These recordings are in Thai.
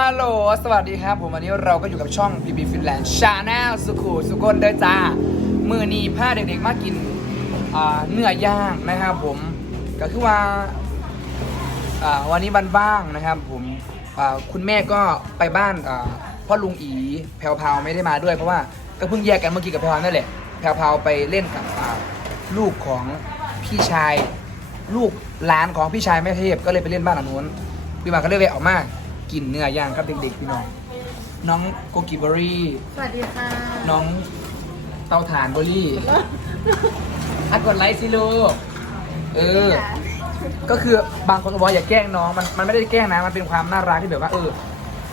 ฮัลโหล สวัสดีครับ ผมวันนี้เราก็อยู่กับช่อง PB Finland Channel สุขุสุกนเด้อจ้า มือนีผ้าเด็กๆ มากินเนื้อย่างนะครับผม ก็คือว่าวันนี้วันบ้างนะครับผมคุณแม่ก็ไปบ้านพ่อลุงอีแพรวพาวไม่ได้มาด้วยเพราะว่าก็เพิ่งแยกกันเมื่อกี้กับแพรวนั่นแหละ แพรวพาวไปเล่นกับลูกของพี่ชาย ลูกหลานของพี่ชายแม่เทพก็เลยไปเล่นบ้านหลังนู้นพี่มาก็เลยแวะออกมา กินเนื้อย่างครับเด็กๆพี่น้อง น้องโกกิเบอรี่ สวัสดีค่ะน้องเตาถ่านเบอรี่อัดกดไลค์สิลูก เออ ก็คือบางคนก็บอกว่าอย่าแกล้งน้องมันมันไม่ได้แกล้งนะ มันเป็นความน่ารักที่แบบว่า เออ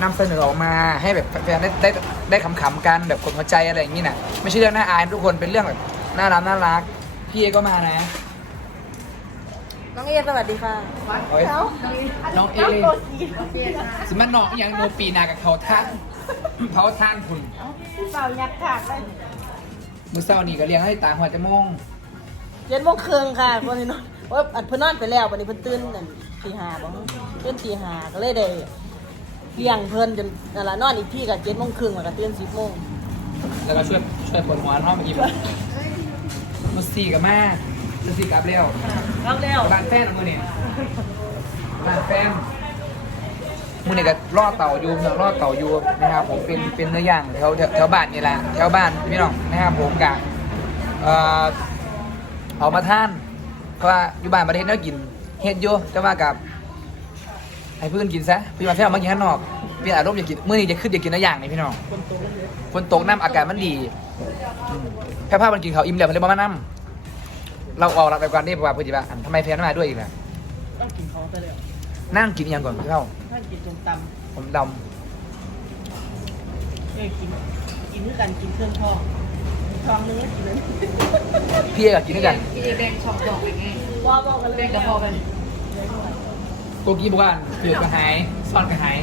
นำเสนอออกมาให้แบบแฟนๆได้ได้ได้ขำๆกันแบบคนหัวใจอะไรอย่างนี้น่ะไม่ใช่เรื่องน่าอายทุกคนเป็นเรื่องแบบน่ารักน่ารักพี่เอก็มานะ น้องเอสวัสดีค่ะโอ้ยน้องเอสมันนอกอหย่างโนปีนากับเขาท่านเขาท่านคุณพี่เป่ายักษ์ค่ะมือเศร้านี่ก็เลี้ยงให้ตาหัวจะมองเย็นโมงครึ่งค่ะคนนี้นอนว่าอัดเพิ่นนอนไปแล้ววันนี้เพิ่นตื่นนั่นตีห้าบ่ตื่นตีห้าก็เลยได้เลี้ยงเพิ่นจนนั่นละนอนอีกที่ก็เจ็ดโมงครึ่งแล้วก็ตื่นสิบโมงแล้วก็ช่วยช่วยปวดหัวท้องเมื่อกี้มือสี่กับแม่ จะสี่กับเร็วรับแล้วร้านแฟนของมือเนี่ยร้านแฟนมือเนี่ยก็ล่อเต่าอยู่เมืองล่อเต่าอยู่นะครับผมเป็นเป็นเนื้อย่างแถวแถวแถวบ้านนี่แหละแถวบ้านพี่น้องนะครับผมกะเอ่อออกมาท่าน เพราะว่าอยู่บ้านประเทศเนื้อกินเฮ็ดอยู่แต่ว่ากับให้เพื่อนกินซะพี่มาแค่เอามากินข้างนอกพี่อารมณ์อยากกินมื้อนี้จะขึ้นอยากกินเนื้อย่างนี่พี่น้องคนโตกันเยอะฝนตกน้ำอากาศมันดีอืมแค่ภาพมันกินเขาวอิ่มแล้วมันเลยมาน้ำ เราออกหลักไปก่อนนี่เพราะว่าเพื่อนจะว่าอันทำไมแฟนไม่มาด้วยอีกล่ะต้องกินของไปเลยนั่งกินอหยังก่อนพี่เข้าถ้ากินจนตผมดำเอ้ยกินกินด้วยกันกินเครื่องทองทองนึงก็กินเลยำพี่เอกกินด้วยกันพี่เอแดงช็อกดอกเลยไงว่าบอกกันเลยแดงกระเพาะกันโกกี้บอกว่าเปลือกกระหายซ่อนกระหาย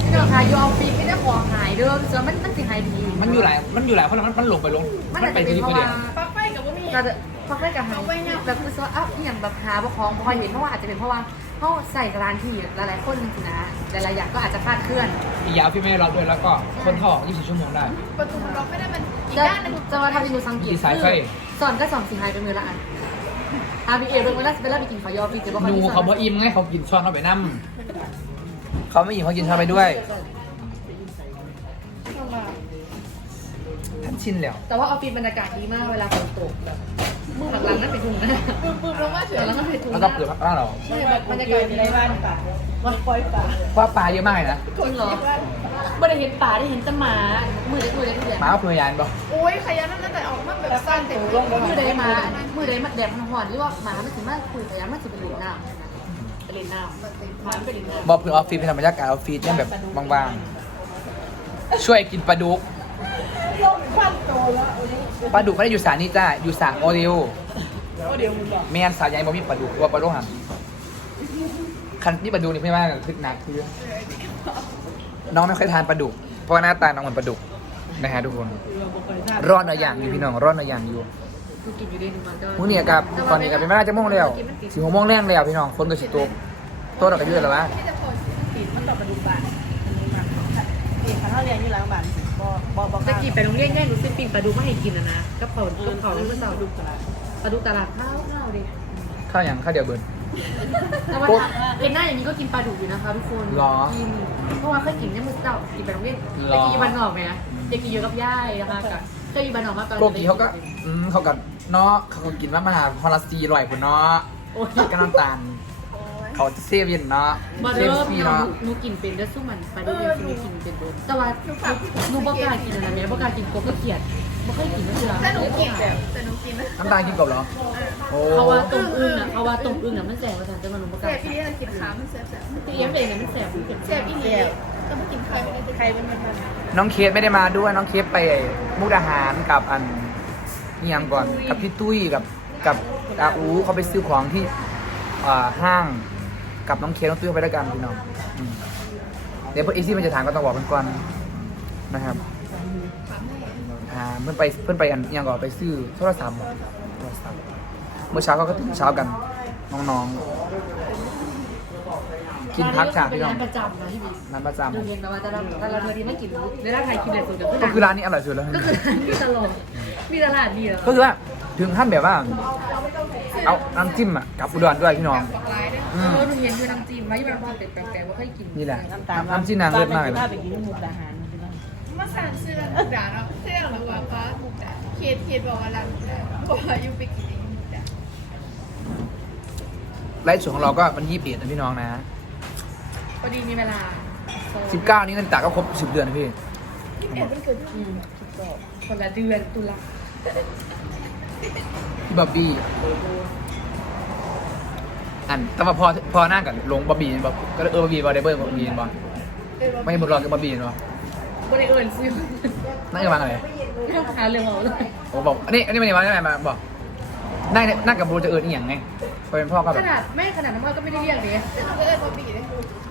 พี่น้องค่ะยอมฟรีไม่ได้ของหายเด้อส่วนมันมันสิหายดีมันอยู่หลายมันอยู่หลายเพราะมันมันหลงไปลงมันมันอาจไปจะเป็ที่นเพนี่ราะเดีว่ายวปักไฟกับว่ามีก็จะ พอใกล้กับหายแบบคือว่าอ้าวอหย่างแบบหาบ่ของบ่ค่อยเห็นเพราะว่าอาจจะเป็นเพราะว่าเขาใส่ร้านที่หลายๆคนจริงๆนะหลายๆอย่างก็อาจจะคลาดเคลื่อน อีกอยาวพี่ไม่ให้เราด้วยแล้วก็คนท่อ24ชั่วโมงได้ ประตูล็อกไม่ได้มันอีกจะด้านหนึงจะว่าทำเมนูสังเกตมีสายไฟสอนก็สอนสิหายไปมือละอันอาบีเอเบิ่งเวลาเวลาไปกินข้าวยอฟรีจะบอกดูเขาพออิ่มไงเขากินช้อนเข้าไปนั่มเขาไม่อิ่มเขากินช้อนไปด้วยท่านชินแล้ว แต่ว่าออฟฟิศบรรยากาศดีมากเวลาฝนตกแบบ ข้างหลังนั่นเป็นทุ่งนาปึ๊บปึ๊บลงมาเฉยข้างหลังนั่นเป็นทุ่งแล้วนาก็เปลือกบ้านเราใช่แบบบรรยากาศดีในบ้านป่ามาปล่อยป่าว่าปลาเยอะมากเลยนะจริงเหรอไม่ได้เห็นป่าได้เห็นแต่หมามือเล็กมือเล็กมือเล็กหมาเอาเปลือกยานบอกโอ้ยขยันนั่นตั้งแต่ออกมาแบบสั้นเต็มลงมือเล็กมามือเล็กมาแดดมันหอนหรือว่าหมามันถึงมากคุยแต่ยังมันจะเป็นเลนน้ำเป็นเลนน้ำหมาเป็นเลนน้ำบอกเพื่อออฟฟิศเป็นธรรมชาติการออฟฟิศเนี่ยแบบบางๆช่วยกินปลาดุก ลงควันโตแล้วปลาดุกไม่ได้อยู่สานี่จ้าอยู่สางโอเดียวเดี๋ยวมึงบอกแม่นสาวใหญ่บอกมีปลาดุกว่าปลาโลหันคันนี่ปลาดุกนี่ไม่มากคึกหนักคือน้องไม่ค่อยทานปลาดุก เพราะว่าหน้าตาน้องเหมือนปลาดุกนะฮะทุกคน รอดอะอย่างอยู่พี่น้องรอดอะอย่างอยู่กูกินอยู่ได้หนึ่งมันก็มื้อนี้กับตอนนี้กับเป็นไม่น่าจะโม่งแล้วสี่โมงแรงแล้วพี่น้องคนก็สิตกโต๊ะเราก็เยอะแล้ววะปีนมันต่อกระดูกบานปีนขาเท่าเรียนอยู่หลังบ้าน บ่บ่บ่ตะกี้ไปโรงเรียนง่ายหนูซื้อปิ้งปลาดุกมาให้กินนะนะกับเผากับเผาแล้วก็เต่าดุกตลาดปลาดุกตลาดข้าวข้าวดิข้าวอย่างข้าวเดียวเบิร์นแต่ว่าเห็นหน้าอย่างนี้ก็กินปลาดุกอยู่นะคะทุกคนหรอกินเพราะว่าเคยกินเนี่ยมือเต่ากินไปโรงเรียนหรอเด็กกี่วันออกไหมนะเด็กกี่อยู่กับย่ายนะคะกับเคยกี่วันออกมาตอนโกกีเขาก็อืมเขากับเนาะเขาก็กินมามาหาฮอลลาซีอร่อยคุณเนาะโอ้ยกับน้ำตาล เขาจะเซฟเย็นเนาะมาเซเริ่ฟมฟรีเนาะเนาะหนูกินเป็นเด้อสู้มันปลาดุกเป็นหนูกินเป็นเด้อแต่ว่าหนูบ่กล้ากินอะไรเนี่ยบ่กล้ากินกบก็เกลียดบ่เคยกินไม่เชื่อแต่หนูกินแบบแต่หนูกินนะน้ำตาลกินกบเหรอโอ้เขาว่าต้มอึ่งอะเขาว่าต้มอึ่งอะมันแสบว่าแต่ว่าหนูบ่กแซ่ล้าบพี่เรากินขามันแซ่บแซ่บเตรียมเองเนี่ยมันแสบมันเป็นแซ่บอีหลีแต่ไม่กินใครไม่ได้ใครเป็นมันน้องเคสไม่ได้มาด้วยน้องเคสไปมุกดาหารกับอันนี่ยังก่อนกับพี่ตุ้ยกับกับอาอูเขาไปซื้อของที่อ่าห้าง กับน้องเคสน้องตุ้ยเขาไปด้วยกันพี่น้องอืมเดี๋ยวพออีซี่มันจะถามก็ต้องบอกมันก่อนนะครับอ่าเพื่อนไปเพื่อนไปอันยังก่อนไปซื้อโทรศัพท์โทรศัพท์เมื่อเช้าเขาก็ตื่นเช้ากัน น้องๆกินพักฉากพี่น้องร้านประจำนะพี่บิ๊กร้านประจดูเห็นแบบว่าแต่เราแต่เราเธอที่ไม่กินเวลาใครกินเด็ดสุดก็ำก็คือร้านนี้อร่อยสุดแล้ว ก็คือร้านมีตลอดมีตลาดดีเหรอก็คือว่าถึงขั้นแบบว่า เอาน้ำจิ้มอะกับอุดรด้วยพี่น้อง เออหนูเห็นคือน้ำจิ้มไว้ที่มันพอเป็นแปลกๆว่าเคยกินนี่แหละน้ำตาลน้ำจิ้มนางเลิศมากเลยป้ไปกินมุกดาหารพี่น้องมาสั่งซื้อร้านมุกดาเนาะเที่ยงหรือว่าฟ้ามุกดาเคสเคสบอกว่าร้านมุกดาบอกว่าอยู่ไปกินเองมุกดาไลฟ์สดของเราก็มันยี่สิบเอ็ดนะพี่น้องนะพอดีมีเวลาสิบเก้านี้นันตาก็ครบสิบเดือนนะพี่ที่เอ็ดมันเกิดที่อืมคนละเดือนตุลาพี่บ๊อบบี้ อันแต่ว่าพอพอหน้ากับลงบ๊อบบี้บอกก็เออบ๊อบบี้บอลเดเบิร์บ๊อบบี้บอกเอ็ดไม่หมดรอกับบ๊อบบี้บอกบริเอิญซื้อนั่งกันมาอะไรหาเรื่องเอาเลยผมบอกอันนี้อันนี้มันยังไงมาบอกนั่งนั่งกับบูจะเอิญอีกอย่างไงพอเป็นพ่อก็ขแบบนาดไม่ขนาดน้ำมันก็ไม่ได้เรียกเดฟแต่เราก็เอ็ดบอบบี้เลย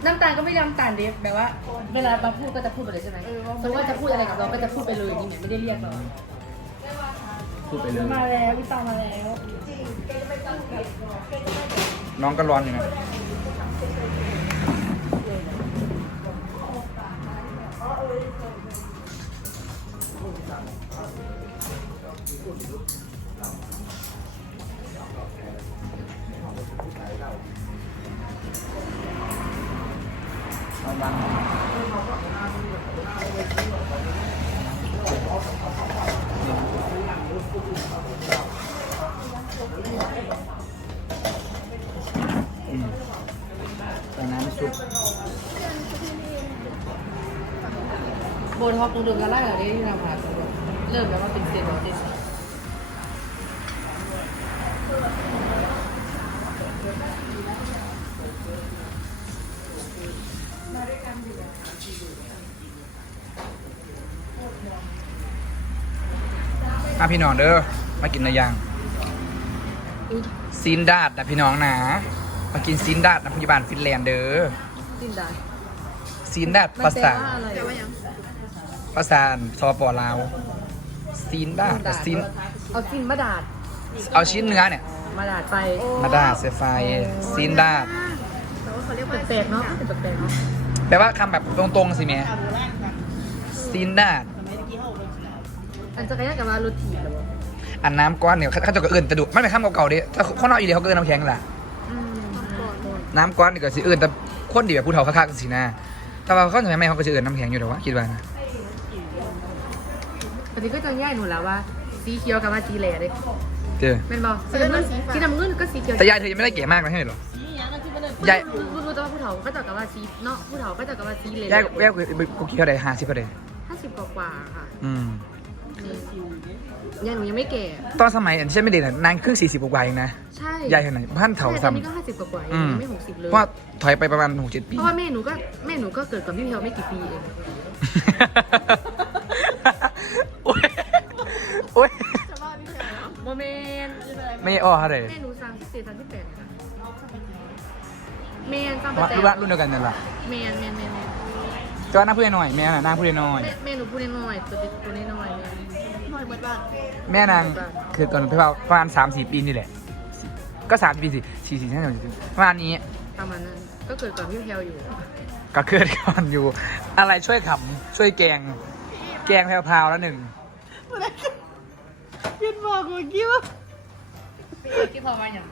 น้ำตาลก็ไม่ได้น้ำตาลเดฟแบบว่า เวลาเราพูดก็จะพูดไปเลยใช่ไหมสมมติว่าจะพูดอะไรกับเราก็จะพูดไปเลยนี่ไม่ได้เรียกเราพูดไปเลยมาแล้วพี่ตองมาแล้ว น้องก็ร้อนอยู่นะ บท็อกซ์ดูดละลายเหรอที่เราผ่านเริ่มแล้วว่าเป็นเซลล์เซลล์มาพี่น้องเด้อ มากินเนื้อย่าง ซีนดาดนะพี่น้องนะ มากินซีนดาดนะพยาบาลฟินแลนด์เด้อสิ้นได้ซีนดาดภาษาอะไรแต่ว่ายัง ภาษาสปปลาวซีนดาดซีนเอาสิ้นมาดาดเอาชิ้นเนื้อเนี่ย มาดาดไปมาดาดเซฟายซีนดาดแต่ว่าเขาเรียกว่าแปลกๆเนาะเป็นแปลกๆเนาะแปลว่าคำแบบตรงๆสิแม่ซีนดาดอันจะกระยานกับว่ารถถีบเหรออันน้ำก้อนเนี่ยเขาจะก็เอื่นแต่ดุมันเป็นคำเก่าๆดิถ้าคนนอกอีเดียเขาก็เอื่นน้ำแข็งแหละอืมน้ำก้อนนี่ก็สิเอื่นแต่คนดีแบบผู้เฒ่าคักๆสินะแต่ว่าเขาทำไมไม่เขาก็จะเอื่นน้ำแข็งอยู่หรอวะคิดว่านะ ปกติก็จะแยกหนูแล้วว่า สีเขียวกับว่าสีแหล่เลยเจอเป็นบอกสีน้ำเงินสีน้ำเงินก็สีเขียวแต่ยายเธอยังไม่ได้เก๋มากนะใช่ไหมหรอ ยาย รู้รู้แต่ว่าผู้เฒ่าก็จะกับว่าสีเนาะผู้เฒ่าก็จะกับว่าสีเหลยายยายกูกี่เท่าไหร่ห้าสิบเท่าไหร่ห้าสิบกว่าๆค่ะอืมยายหนูยังไม่แก่ตอนสมัยอันที่ฉันไม่เด็กน่ะนางครึ่งสี่สิบกว่าเองนะ ใช่ยายเท่าไหร่พันเถาใช่ตอนซ้ำนี้ก็ห้าสิบกว่าๆอืมยังไม่หกสิบเลย เพราะว่าถอยไปประมาณหกเจ็ดปี เพราะว่าแม่หนูก็แม่หนูก็เกิดกับพี่เพียวไม่กี่ปีเองโอ๊ย โอ๊ยจะว่าพี่เฉยเนาะโมเมนไม่อ้อเท่าไหร่แม่หนูสามสิบสี่สามสิบแปดค่ะเมนสามสิบว่าแปรุ่นละดรุ่นเดียวกันนั่นแหละเมนเมนเมนเมนแต่ว่าหน้าพูดหน่อยแม่น่ะหน้าพูดหน่อยแม่แม่หนูพูดน้อยๆตัวตัวน้อยๆเนี่ยหน่อยเหมือนบ้านแม่นางคือตอนประมาณสามสี่ปีนี่แหละ ก็สามปีสี่สี่สี่ห้าหกเจ็ดประมาณนี้ประมาณนั้นก็เกิดกับพี่เพียวอยู่ ก็เกิดก่อนอยู่ อะไรช่วยขำช่วยแกง แกงแพรวๆแล้วหนึ่งยิน บอกเมื่อกี้ว่าที่พอมาอย่าง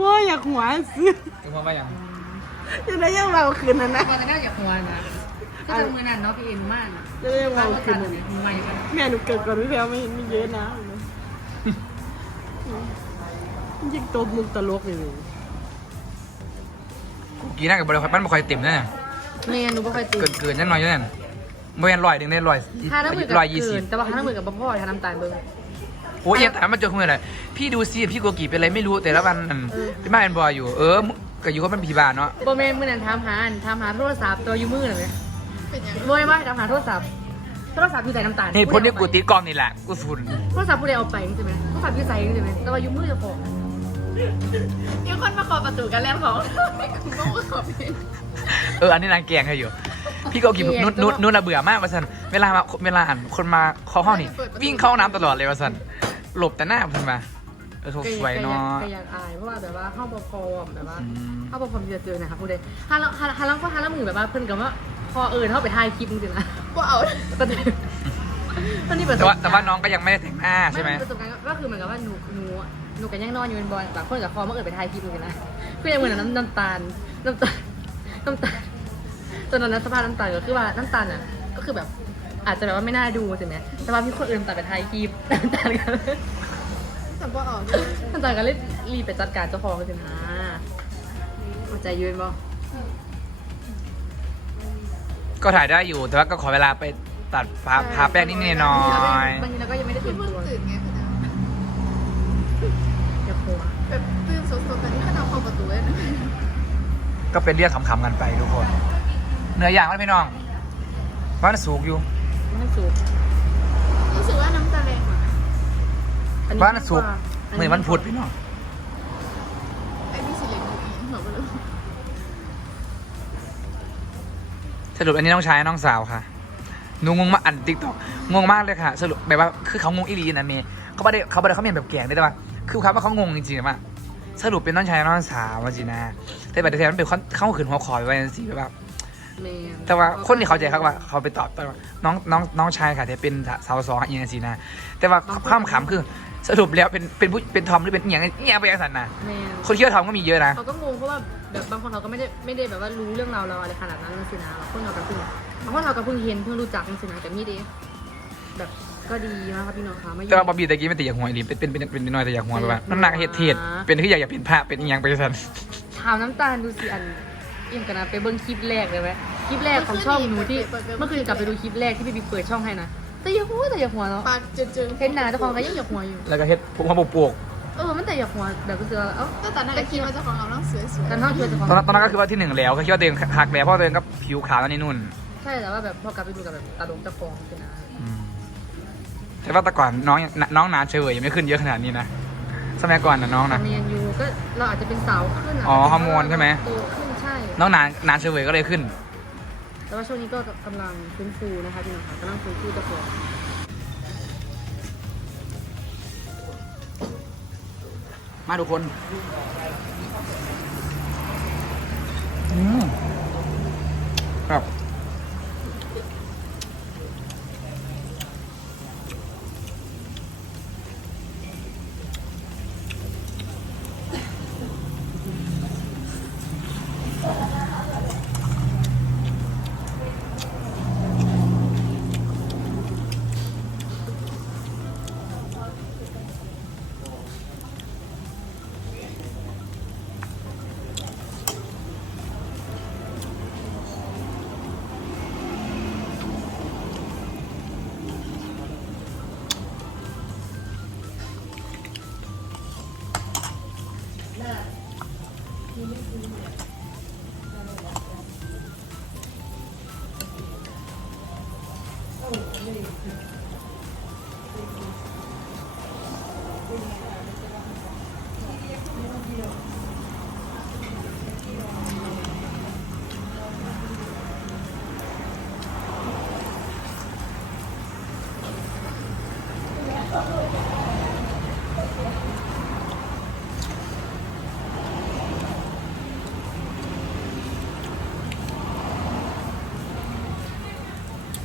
ว่าอยากหัวซื้อถึงพ่อว่าอย่างจะได้ยังเราคืนนั้นนะพอจะได้อยากหัวนะก็จะมือนั่นเนาะพี่เอ็นมากจะได้ยังว่าเราก็คืตันดนั้นมือใหม่กันแม่หนูเกิดก่อนพี่แพลวไม่ไม่เยอะนะยิ่งตัวมุกตลกเลยกี่หน้ากับบริษัทบ้านบ่คอยเต็มเนี่ยเมนหนูไม่ค่อยตื่เกินนเกินนิดหน่อยเนี่ยเมื่อวันลอยหนึ่งได้ลอยทาน้ำมือกับลอยยี่สิเกิบนแต่ว่าทาน้ำมือกับพ่อทาน้ำตาลเบิ้ง โอ้ยเอ็นถามมาเจอคุณอะไรพี่ดูซิพี่โกกีเป็นอะไรไม่รู้แต่ละวันอันเออพี่บ้านเป็นบอยอยู่ เออก็อยู่ก็เป็นผีบานเนาะโบเมนมือนั่นทำหาอันทำหาโทรศัพท์ตัวยูมือหน่อยไหมเป็นยังไงโบยว่าทำหาโทรศัพท์โทรศัพท์อยู่ใส่น้ำตาลนี่พ้นที่กูตีกลองนี่แหละกูฝุ่นโทรศัพท์ผู้ใดเอาไปใช่ไหมโทรศัพท์อยู่ใส่ใช่ไหมแต่ว่ายูมือจะพอมีคนมาขอประตูกันแล้วเขาคุณก็มาขอเพลงเอออันนี้นางแกงให้อยู่ พี่โกกีบอกนุดนุดนุดระเบื่อมากว่าสันเวลามาเวลาอ่านคนมาเข้าห้องนี่วิ่งเข้าห้องน้ำตลอดเลยว่าสัน หลบแต่หน้าเพิ่นมาเอแล้วถูกสวยเนาะ ก็อยากอายเพราะว่าแบบว่าเข้าประพอมแบบว่าอืม เข้าประพอมจะเจอนะครับพูดเลยฮาลังฮาฮาลังก็ฮาลังมือแบบว่าเพิ่นกับว่าพอเอิญเข้าไปถ่ายคลิปจริงๆนะว่าเอาก็จะมันนี่ประสแต่บว่าแต่ว่าน้องก็ยังไม่ได้แต่งหน้าใช่ไหม ประสบการณ์ก็คือเหมือนกับว่าหนูหนูหนูกันยังนอนอยู่เป็นบอลบางคนกับคอเมื่อเอิญไปถ่ายคลิปจริงๆนะคือยังเหมือนน้ำน้ำตาลน้ำตาลน้ำตาลตอนนั้นสภาพน้ำตาลก็คือว่าน้ำตาลอะก็คือแบบ อาจจะแบบว่าไม่น่าดูใช่ไหมแต่ว่ามีคนอื่นตัดไปถ่ายคลิปน้ำตาลกันแต่ว่าเอาน้ำตาลกันเลยรีบไปจัดการเจ้าของกันสินะเอาใจยืนบ่ก็ถ่ายได้อยู่แต่ว่าก็ขอเวลาไปตัดพาพาแป้งนิดๆหน่อยบางทีเราก็ยังไม่ได้คืเตรีอยมเพิ่งตัวตื่นไงคุณนะอย่าโผล่แบบตื่นสดๆตอนนี้ขนาดเข้าประตูเลยนะก็เป็นเรื่องขำๆกันไปทุกคน เนื้อย่างไหมพี่น้องว่ามันสูงอยู่ มันสูงรู้สึกว่าน้ำตาแรงกว่านะอัว่ามันสูงเหมือนมันพุดพี่น้องไอ้พี่สิเล็กอยู่อีกเหรอไม่รู้สรุปอันนี้น้องชายน้องสาวค่ะหนูงงมากอันติ๊กต็อกงงมากเลยค่ะ สรุปแบบว่าคือเขางงอีหลีนะเมย์เขาไม่ได้เขาไม่ได้เขาไม่เห็นแบบแกล้งได้แต่ว่าคือเขาว่าเขางงจริงๆนะว่าสรุปเป็นน้องชายน้องสาวจริงนะแต่แบบเดียวมันเป็นเขาเขาขืนหัวคอยไว้สิแบบ แม่นแต่ว่าคนที่เข้าใจเขาว่าเขาไปตอบแต่ว่าน้องน้องน้องชายค่ะแต่เป็นสาวสองอย่างนี้สินะแต่ว่าความขำคือสรุปแล้วเป็นเป็นผู้เป็นทอมหรือเป็นอหย่างอหย่างไปอย่างสันนะแม่นคนคิดว่าทอมก็มีเยอะนะ เขาก็งงเพราะว่าแบบบางคนเขาก็ไม่ได้ไม่ได้แบบว่ารู้เรื่องราวเราอะไรขนาดนั้นสินะบางคนเราก็เพิ่งบางคนเราก็เพิ่งเห็นเพิ่งรู้จักสินะแต่นี่เด้แบบก็ดีมากครับพี่น้องคะไม่แต่ว่าบอบบี้ตะกี้ไม่ติดอยากหัวอีหลีเป็นเป็นเป็นเป็นน้อยแต่อยากหัวแบบว่าน้ำหนักเห็ดเทศเป็นที่อยากอยากเป็นผ้าเป็นอหย่างไปสัน ถามน้ำตาลดูสิอัน เอี่ยมกันนะไปเบิ้งคลิปแรกเลยไหมคลิปแรกของช่องหนูที่เมื่อคืนกลับไปดูคลิปแรกที่พี่บิ๊กเปิดช่องให้นะแต่อย่าหัวแต่อย่าหัวเนาะปากเจอๆเห็นหนาเจ้าของก็ยังอย่าหัวอยู่แล้วก็เฮ็ดพวกมาปลูกเออมันแต่อย่าหัวแบบรู้สึกว่าเอ้าแต่ตอนนั้นก็คิดว่าเจะของเราต้องสวยๆตอนเท่าคิดว่าเจ้าของตอนนั้นตอนนั้นก็คือว่าที่หนึ่งแล้วก็คิดว่าตัวเองหักแล้วเพราะตัวเองก็ผิวขาวแล้วนี่นุ่นใช่แต่ว่าแบบพอกลับไปดูกับแบบอารมณ์เจ้าของสินะอืมแต่ว่าแต่ก่อนน้องน้องหนาเฉยยังไม่ขึ้นเยอะขนาดนี้นะสมัยก่อนนะน้องตอนะนเรียนอยู่ก็เราอาจจะเป็นสาวขึ้นอะอ๋อฮอร์โมนใช่ไหมโตขึ้นใช่ น้องหนาหนาเฉยก็เลยขึ้น แต่ว่าช่วงนี้ก็กำลังฟื้นฟูนะคะพี่น้องค่ะกำลังฟื้นฟูเจ้าของมาทุกคน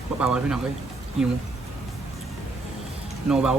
เปล่าๆพี่น้องเอ้ยหิวโนเบา